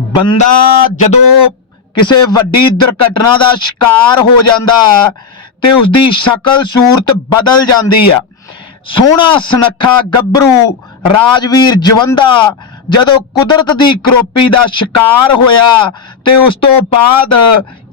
ਬੰਦਾ ਜਦੋਂ ਕਿਸੇ ਵੱਡੀ ਦੁਰਘਟਨਾ ਦਾ ਸ਼ਿਕਾਰ ਹੋ ਜਾਂਦਾ ਤੇ ਉਸ ਦੀ ਸ਼ਕਲ ਸੂਰਤ ਬਦਲ ਜਾਂਦੀ ਆ। ਸੋਹਣਾ ਸੁਨੱਖਾ ਗੱਭਰੂ ਰਾਜਵੀਰ ਜਵੰਦਾ ਜਦੋਂ ਕੁਦਰਤ ਦੀ ਕਰੋਪੀ ਦਾ ਸ਼ਿਕਾਰ ਹੋਇਆ ਤੇ ਉਸ ਤੋਂ ਬਾਅਦ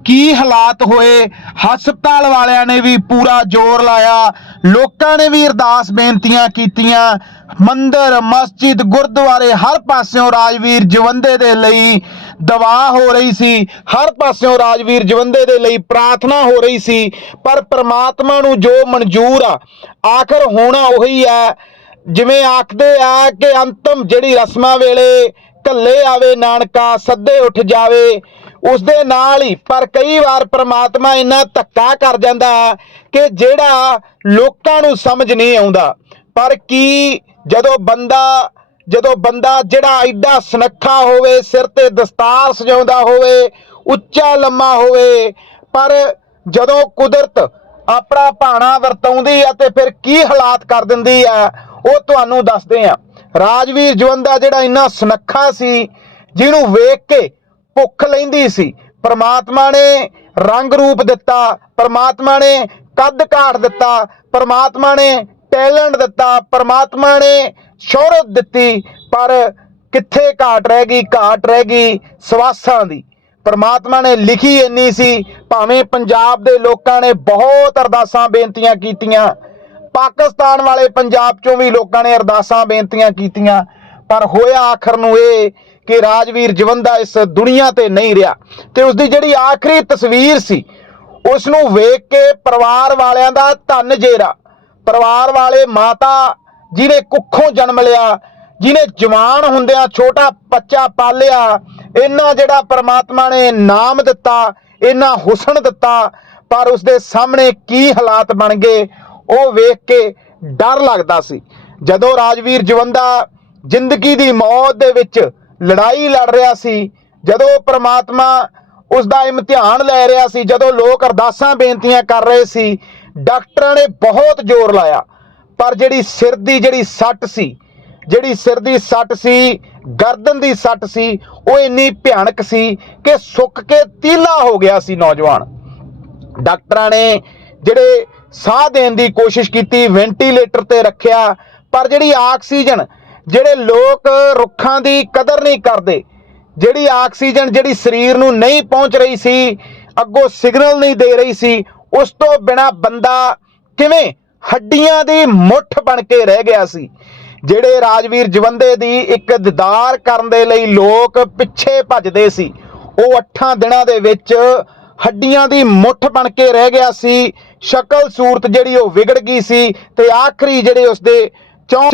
ਕੀ ਹਾਲਾਤ ਹੋਏ? ਹਸਪਤਾਲ ਵਾਲਿਆਂ ਨੇ ਵੀ ਪੂਰਾ ਜ਼ੋਰ ਲਾਇਆ। ਲੋਕਾਂ ਨੇ ਵੀ ਅਰਦਾਸ ਬੇਨਤੀਆਂ ਕੀਤੀਆਂ। ਮੰਦਰ, ਮਸਜਿਦ, ਗੁਰਦੁਆਰੇ ਹਰ ਪਾਸਿਓਂ ਰਾਜਵੀਰ ਜਵੰਦੇ ਦੇ ਲਈ ਦਵਾ ਹੋ ਰਹੀ ਸੀ। ਹਰ ਪਾਸਿਓਂ ਰਾਜਵੀਰ ਜਵੰਦੇ ਦੇ ਲਈ ਪ੍ਰਾਰਥਨਾ ਹੋ ਰਹੀ ਸੀ। ਪਰ ਪ੍ਰਮਾਤਮਾ ਨੂੰ ਜੋ ਮਨਜ਼ੂਰ ਆ, ਆਖਰ ਹੋਣਾ ਉਹੀ ਹੈ। ਜਿਵੇਂ ਆਖਦੇ ਆ ਕਿ ਅੰਤਮ ਜਿਹੜੀ ਰਸਮਾਂ ਵੇਲੇ ਕੱਲੇ ਆਵੇ, ਨਾਨਕਾ ਸੱਦੇ ਉੱਠ ਜਾਵੇ ਉਸ ਦੇ ਨਾਲ ਹੀ, ਪਰ ਕਈ ਵਾਰ ਪ੍ਰਮਾਤਮਾ ਇੰਨਾ ਧੱਕਾ ਕਰ ਜਾਂਦਾ ਕਿ ਜਿਹੜਾ ਲੋਕਾਂ ਨੂੰ ਸਮਝ ਨਹੀਂ ਆਉਂਦਾ। ਪਰ ਕੀ ਜਦੋਂ ਬੰਦਾ ਜਦੋਂ ਬੰਦਾ ਜਿਹੜਾ ਐਡਾ ਸੁਨੱਖਾ ਹੋਵੇ, ਸਿਰ ਤੇ ਦਸਤਾਰ ਸਜਾਉਂਦਾ ਹੋਵੇ, ਉੱਚਾ ਲੰਮਾ ਹੋਵੇ, ਪਰ ਜਦੋਂ ਕੁਦਰਤ ਆਪਣਾ ਭਾਣਾ ਵਰਤਾਉਂਦੀ ਆ ਤੇ ਫਿਰ ਕੀ ਹਾਲਾਤ ਕਰ ਦਿੰਦੀ ਆ, ਉਹ ਤੁਹਾਨੂੰ ਦੱਸਦੇ ਆ। ਰਾਜਵੀਰ ਜਵੰਦਾ ਜਿਹੜਾ ਇੰਨਾ ਸੁਨੱਖਾ ਸੀ, ਜਿਹਨੂੰ ਵੇਖ ਕੇ ਭੁੱਖ ਲੈਂਦੀ ਸੀ। ਪਰਮਾਤਮਾ ਨੇ ਰੰਗ ਰੂਪ ਦਿੱਤਾ, ਪਰਮਾਤਮਾ ਨੇ ਕੱਦ ਕਾਠ ਦਿੱਤਾ, ਪਰਮਾਤਮਾ ਨੇ ਟੈਲੈਂਟ ਦਿੱਤਾ, ਪਰਮਾਤਮਾ ਨੇ ਸ਼ੋਹਰਤ ਦਿੱਤੀ, ਪਰ ਕਿੱਥੇ ਘਾਟ ਰਹਿ ਗਈ, ਘਾਟ ਰਹਿ ਗਈ ਸਵਾਸਾਂ ਦੀ। ਪਰਮਾਤਮਾ ਨੇ ਲਿਖੀ ਇੰਨੀ ਸੀ, ਭਾਵੇਂ ਪੰਜਾਬ ਦੇ ਲੋਕਾਂ ਨੇ ਬਹੁਤ ਅਰਦਾਸਾਂ ਬੇਨਤੀਆਂ ਕੀਤੀਆਂ, ਪਾਕਿਸਤਾਨ ਵਾਲੇ ਪੰਜਾਬ ਚੋਂ ਵੀ ਲੋਕਾਂ ਨੇ ਅਰਦਾਸਾਂ ਬੇਨਤੀਆਂ ਕੀਤੀਆਂ ਪਰ ਹੋਇਆ ਆਖਰ ਨੂੰ ਇਹ ਕਿ ਰਾਜਵੀਰ ਜਵੰਦਾ ਇਸ ਦੁਨੀਆ ਤੇ ਨਹੀਂ ਰਿਹਾ। ਤੇ ਉਸ ਦੀ ਜਿਹੜੀ ਆਖਰੀ ਤਸਵੀਰ ਸੀ ਉਸ ਨੂੰ ਵੇਖ ਕੇ ਪਰਿਵਾਰ ਵਾਲਿਆਂ ਦਾ ਧੰਨ ਜੇਰਾ। ਪਰਿਵਾਰ ਵਾਲੇ ਮਾਤਾ, ਜਿਹਨੇ ਕੁੱਖੋਂ ਜਨਮ ਲਿਆ, ਜਿਹਨੇ ਜਵਾਨ ਹੁੰਦਿਆਂ ਛੋਟਾ ਬੱਚਾ ਪਾਲਿਆ ਇੰਨਾ ਜਿਹੜਾ ਪਰਮਾਤਮਾ ਨੇ ਨਾਮ ਦਿੱਤਾ ਇੰਨਾ ਹੁਸਨ ਦਿੱਤਾ, ਪਰ ਉਸ ਦੇ ਸਾਹਮਣੇ ਕੀ ਹਾਲਾਤ ਬਣ ਗਏ, ਉਹ ਵੇਖ ਕੇ ਡਰ ਲੱਗਦਾ ਸੀ। ਜਦੋਂ ਰਾਜਵੀਰ ਜਵੰਦਾ ਜ਼ਿੰਦਗੀ ਦੀ ਮੌਤ ਦੇ ਵਿੱਚ ਲੜਾਈ ਲੜ ਰਿਹਾ ਸੀ। ਜਦੋਂ ਪ੍ਰਮਾਤਮਾ ਉਸ ਦਾ ਇਮਤਿਹਾਨ ਲੈ ਰਿਹਾ ਸੀ, ਜਦੋਂ ਲੋਕ ਅਰਦਾਸਾਂ ਬੇਨਤੀਆਂ ਕਰ ਰਹੇ ਸੀ, ਡਾਕਟਰਾਂ ਨੇ ਬਹੁਤ ਜ਼ੋਰ ਲਾਇਆ। ਪਰ ਜਿਹੜੀ ਸਿਰ ਦੀ ਜਿਹੜੀ ਸੱਟ ਸੀ, ਜਿਹੜੀ ਸਿਰ ਦੀ ਸੱਟ ਸੀ, ਗਰਦਨ ਦੀ ਸੱਟ ਸੀ, ਉਹ ਇੰਨੀ ਭਿਆਨਕ ਸੀ ਕਿ ਸੁੱਕ ਕੇ ਤੀਲਾ ਹੋ ਗਿਆ ਸੀ ਨੌਜਵਾਨ। ਡਾਕਟਰਾਂ ਨੇ ਜਿਹੜੇ ਸਾਹ ਦੇਣ ਦੀ ਕੋਸ਼ਿਸ਼ ਕੀਤੀ, ਵੈਂਟੀਲੇਟਰ ਤੇ ਰੱਖਿਆ, ਪਰ ਜਿਹੜੀ ਆਕਸੀਜਨ ਜਿਹੜੇ ਲੋਕ ਰੁੱਖਾਂ ਦੀ ਕਦਰ ਨਹੀਂ ਕਰਦੇ, ਜਿਹੜੀ ਆਕਸੀਜਨ ਜਿਹੜੀ ਸਰੀਰ ਨੂੰ ਨਹੀਂ ਪਹੁੰਚ ਰਹੀ ਸੀ, ਅੱਗੋਂ ਸਿਗਨਲ ਨਹੀਂ ਦੇ ਰਹੀ ਸੀ, ਉਸ ਤੋਂ ਬਿਨਾ ਬੰਦਾ ਕਿਵੇਂ ਹੱਡੀਆਂ ਦੀ ਮੁੱਠ ਬਣ ਕੇ ਰਹਿ ਗਿਆ ਸੀ। ਜਿਹੜੇ ਰਾਜਵੀਰ ਜਵੰਦੇ ਦੀ ਇੱਕ ਦੀਦਾਰ ਕਰਨ ਦੇ ਲਈ ਲੋਕ ਪਿੱਛੇ ਭੱਜਦੇ ਸੀ, ਉਹ 8 ਦਿਨਾਂ ਦੇ ਵਿੱਚ ਹੱਡੀਆਂ ਦੀ ਮੁੱਠ ਬਣ ਕੇ ਰਹਿ ਗਿਆ ਸੀ। ਸ਼ਕਲ ਸੂਰਤ ਜਿਹੜੀ ਉਹ ਵਿਗੜ ਗਈ ਸੀ ਤੇ ਆਖਰੀ ਜਿਹੜੇ ਉਸਦੇ ਚੌਂ